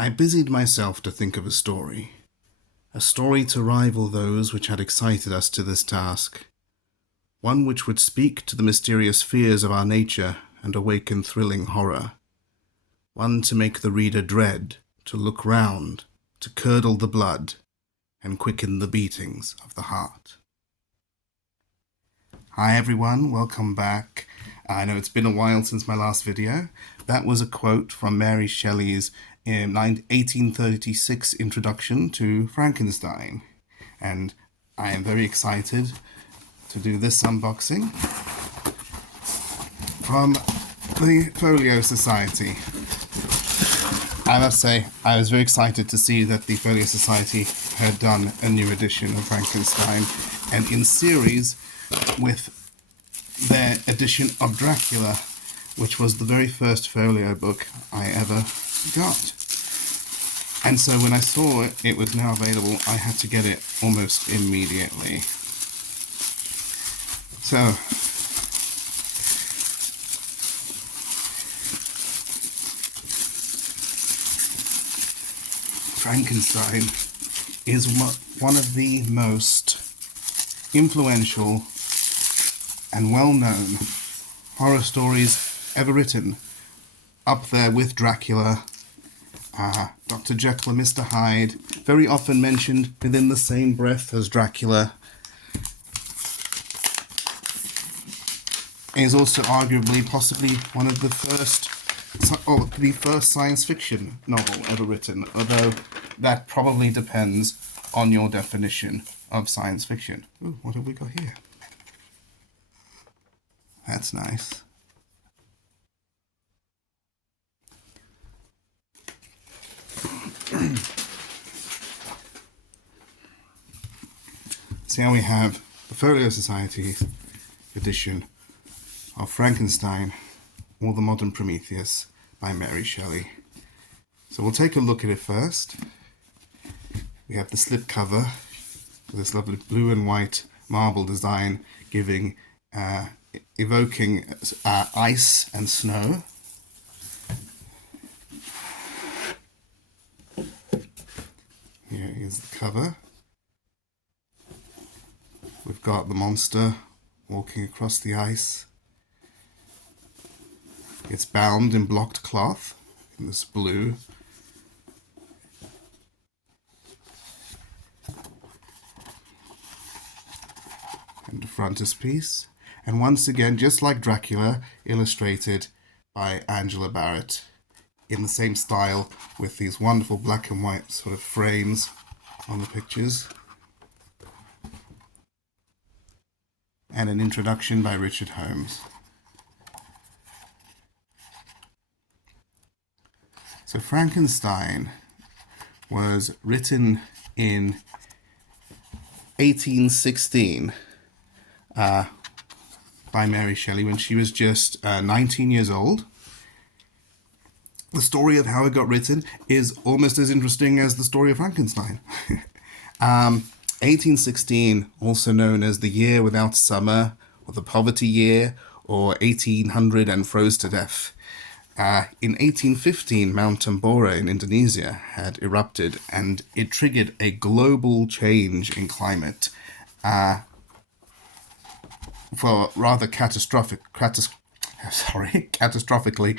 I busied myself to think of a story to rival those which had excited us to this task, one which would speak to the mysterious fears of our nature and awaken thrilling horror, one to make the reader dread, to look round, to curdle the blood, and quicken the beatings of the heart. Hi everyone, welcome back. I know it's been a while since my last video. That was a quote from Mary Shelley's 1836 introduction to Frankenstein. And I am very excited to do this unboxing from the Folio Society. I must say, I was very excited to see that the Folio Society had done a new edition of Frankenstein, and in series with their edition of Dracula, which was the very first folio book I ever got. And so when I saw it was now available, I had to get it almost immediately. So, Frankenstein is one of the most influential and well-known horror stories ever written, up there with Dracula, Dr. Jekyll and Mr. Hyde, very often mentioned within the same breath as Dracula. It is also arguably possibly one of the first science fiction novel ever written, although that probably depends on your definition of science fiction. Ooh, what have we got here? That's nice. So here we have the Folio Society edition of Frankenstein, or the Modern Prometheus by Mary Shelley. So we'll take a look at it first. We have the slipcover with this lovely blue and white marble design evoking ice and snow. Here is the cover. We've got the monster walking across the ice. It's bound in blocked cloth in this blue. And the frontispiece. And once again, just like Dracula, illustrated by Angela Barrett in the same style, with these wonderful black and white sort of frames on the pictures. And an introduction by Richard Holmes. So Frankenstein was written in 1816 by Mary Shelley when she was just 19 years old. The story of how it got written is almost as interesting as the story of Frankenstein. 1816, also known as the year without summer, or the poverty year, or 1800 and froze to death. In 1815, Mount Tambora in Indonesia had erupted, and it triggered a global change in climate for rather catastrophically.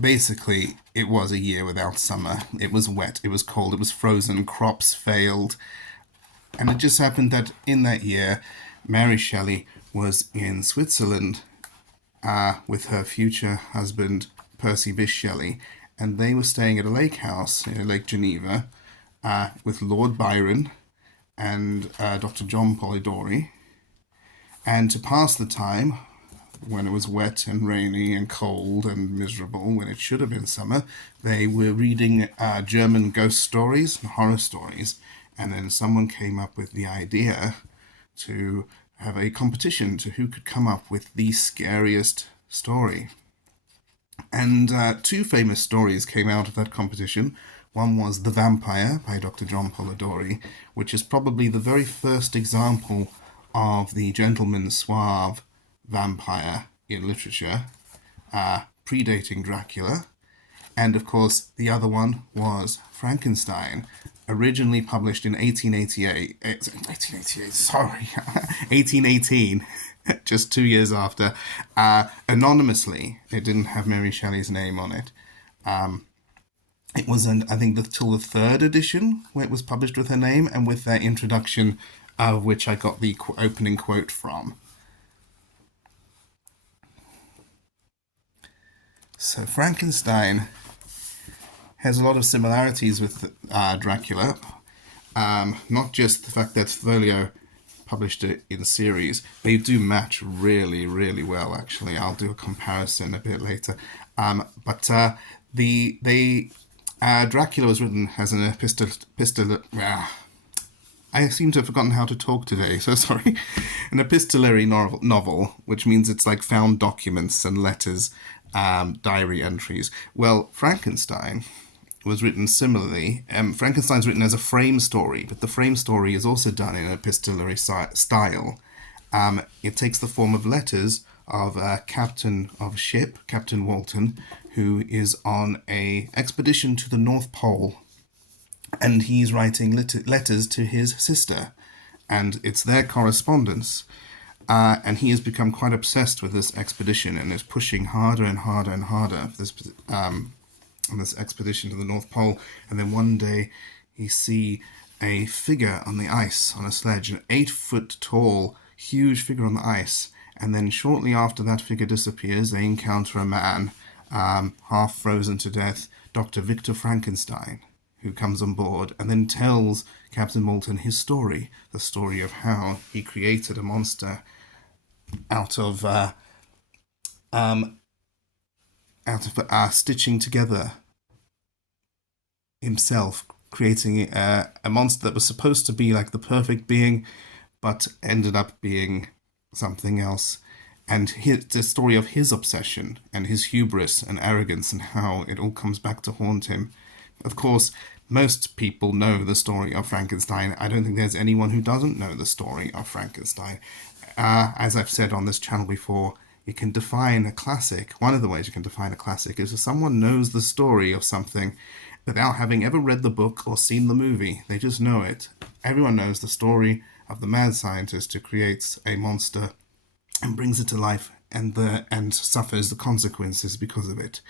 Basically, it was a year without summer. It was wet, it was cold, it was frozen, crops failed. And it just happened that in that year, Mary Shelley was in Switzerland with her future husband, Percy Bysshe Shelley, and they were staying at a lake house near Lake Geneva with Lord Byron and Dr. John Polidori. And to pass the time, when it was wet and rainy and cold and miserable, when it should have been summer, they were reading German ghost stories and horror stories. And then someone came up with the idea to have a competition to who could come up with the scariest story. And two famous stories came out of that competition. One was The Vampire by Dr. John Polidori, which is probably the very first example of the gentleman suave vampire in literature. predating Dracula. And of course, the other one was Frankenstein, originally published in 1888. 1888, sorry, 1818, just 2 years after, anonymously. It didn't have Mary Shelley's name on it. It wasn't, I think, till the third edition where it was published with her name and with their introduction, of which I got the opening quote from. So Frankenstein has a lot of similarities with Dracula. Not just the fact that Folio published it in series. They do match really, really well, actually. I'll do a comparison a bit later. But Dracula was written as an I seem to have forgotten how to talk today, so sorry. An epistolary novel, which means it's like found documents and letters, diary entries. Well, Frankenstein was written similarly. Frankenstein's written as a frame story, but the frame story is also done in an epistolary style. It takes the form of letters of a captain of a ship, Captain Walton, who is on a expedition to the North Pole, and he's writing letters to his sister, and it's their correspondence. And he has become quite obsessed with this expedition and is pushing harder and harder and harder on this expedition to the North Pole. And then one day he see a figure on the ice on a sledge, an 8-foot tall, huge figure on the ice. And then shortly after that figure disappears, they encounter a man, half frozen to death, Dr. Victor Frankenstein, who comes on board and then tells Captain Walton his story, the story of how he created a monster out of stitching together himself, creating a monster that was supposed to be like the perfect being, but ended up being something else. And the story of his obsession and his hubris and arrogance and how it all comes back to haunt him. Of course, most people know the story of Frankenstein. I don't think there's anyone who doesn't know the story of Frankenstein. As I've said on this channel before, you can define a classic. One of the ways you can define a classic is if someone knows the story of something without having ever read the book or seen the movie. They just know it. Everyone knows the story of the mad scientist who creates a monster and brings it to life and suffers the consequences because of it.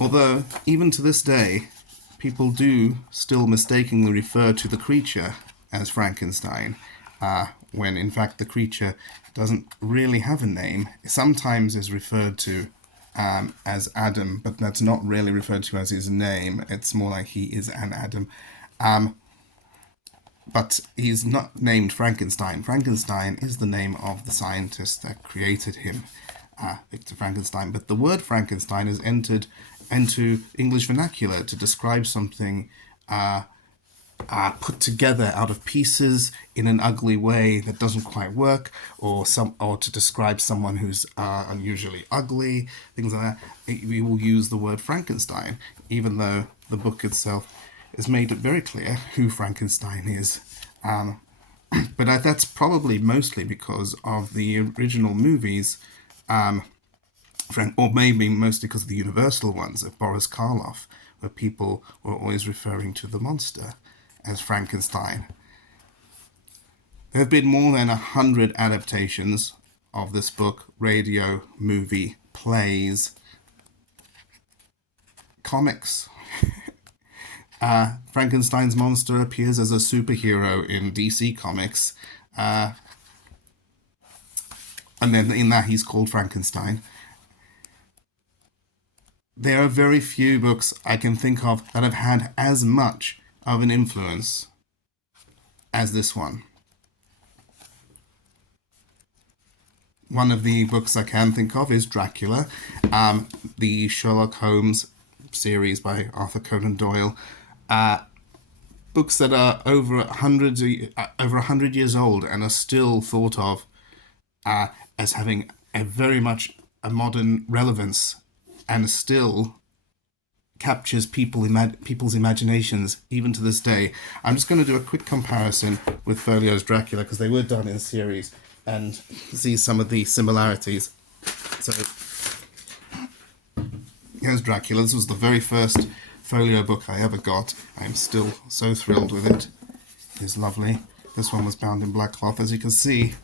Although, even to this day, people do still mistakenly refer to the creature as Frankenstein, when in fact the creature doesn't really have a name. It sometimes is referred to as Adam, but that's not really referred to as his name. It's more like he is an Adam. But he's not named Frankenstein. Frankenstein is the name of the scientist that created him, Victor Frankenstein. But the word Frankenstein is entered into English vernacular to describe something put together out of pieces in an ugly way that doesn't quite work, or to describe someone who's unusually ugly, things like that. We will use the word Frankenstein, even though the book itself has made it very clear who Frankenstein is. But that's probably mostly because of the original movies, or maybe mostly because of the Universal ones of Boris Karloff, where people were always referring to the monster as Frankenstein. There have been more than 100 adaptations of this book: radio, movie, plays, comics. Frankenstein's monster appears as a superhero in DC Comics, and then in that he's called Frankenstein. There are very few books I can think of that have had as much of an influence as this one. One of the books I can think of is Dracula, the Sherlock Holmes series by Arthur Conan Doyle. Books that are over 100 years old and are still thought of as having very much a modern relevance, and still captures people's imaginations even to this day. I'm just going to do a quick comparison with Folio's Dracula, because they were done in series. and see some of the similarities. So here's Dracula. This was the very first folio book I ever got. I'm still so thrilled with it. It's lovely. This one was bound in black cloth. As you can see,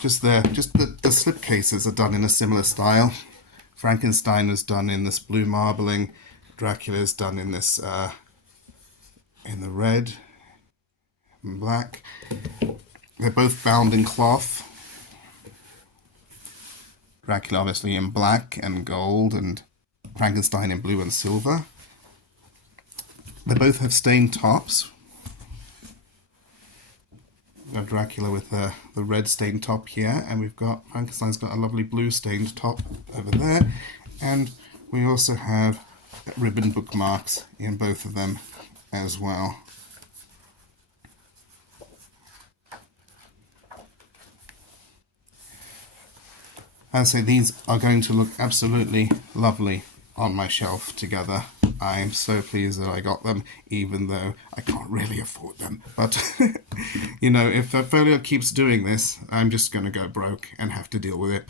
just the slipcases are done in a similar style. Frankenstein is done in this blue marbling. Dracula is done in this in the red and black. They're both bound in cloth. Dracula obviously in black and gold, and Frankenstein in blue and silver. They both have stained tops. We've got Dracula with the red stained top here, and we've got Frankenstein's got a lovely blue stained top over there, and we also have ribbon bookmarks in both of them as well. I'd say these are going to look absolutely lovely on my shelf together. I'm so pleased that I got them, even though I can't really afford them. But, you know, if Folio keeps doing this, I'm just going to go broke and have to deal with it.